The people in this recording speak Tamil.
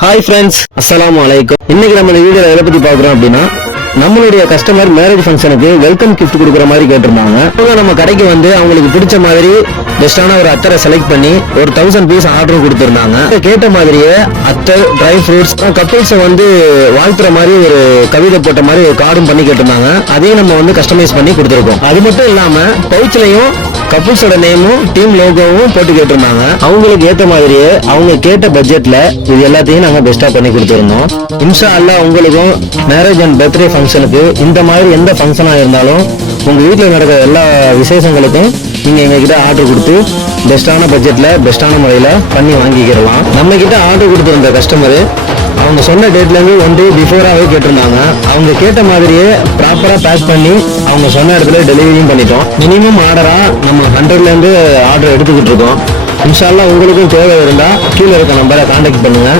ஹாய் ஃப்ரெண்ட்ஸ், அஸ்ஸலாமு அலைக்கும். இன்னைக்கு நம்ம இந்த வீடியோல எதை பத்தி பார்க்குறோம் அப்படின்னா, நம்மளுடைய கஸ்டமர் மேரேஜ் ஃபங்க்ஷனுக்கு வெல்கம் கிஃப்ட் கொடுக்குற மாதிரி கேட்டிருந்தாங்க. நம்ம கடைக்கு வந்து அவங்களுக்கு பிடிச்ச மாதிரி பெஸ்டான ஒரு அத்தரை செலக்ட் பண்ணி ஒரு 1000 பீஸ் ஆர்டர் கொடுத்துருந்தாங்க. கேட்ட மாதிரியே அத்தர், ட்ரை ஃப்ரூட்ஸ், கப்பிள்ஸை வந்து வாழ்த்துற மாதிரி ஒரு கவிதை போட்ட மாதிரி ஒரு கார்டும் பண்ணி கேட்டிருந்தாங்க. அதையும் நம்ம வந்து கஸ்டமைஸ் பண்ணி கொடுத்துருக்கோம். அது மட்டும் இல்லாம பவுச்லையும் கப்புள்ஸோட நேமும் டீம் லோகோவும் போட்டு கேட்டிருந்தாங்க. அவங்களுக்கு ஏற்ற மாதிரியே அவங்க கேட்ட பட்ஜெட்ல இது எல்லாத்தையும் நாங்க பெஸ்டா பண்ணி கொடுத்துருந்தோம். இன்ஷா அல்லாஹ் உங்களுக்கும் மேரேஜ் அண்ட் பர்த்டே ஃபங்க்ஷனுக்கு இந்த மாதிரி எந்த ஃபங்க்ஷனா இருந்தாலும் உங்க வீட்டில் நடக்கிற எல்லா விசேஷங்களுக்கும் நீங்க எங்ககிட்ட ஆர்டர் கொடுத்து பெஸ்டான பட்ஜெட்ல பெஸ்டான முறையில பண்ணி வாங்கிக்கிறலாம். நம்ம கிட்ட ஆர்டர் கொடுத்துருந்த கஸ்டமரு அவங்க சொன்ன டேட்ல இருந்து 1 day பிஃபோராகவே கேட்டிருந்தாங்க. அவங்க கேட்ட மாதிரியே ப்ராப்பரா பேக் பண்ணி அவங்க சொன்ன இடத்துல டெலிவரியும் பண்ணிட்டோம். மினிமம் ஆர்டரா நம்ம 100ல இருந்து ஆர்டர் எடுத்துக்கிட்டு இருக்கோம். இன்ஷா அல்லாஹ் உங்களுக்கும் தேவை இருந்தா கீழே இருக்க நம்பரை கான்டாக்ட் பண்ணுங்க.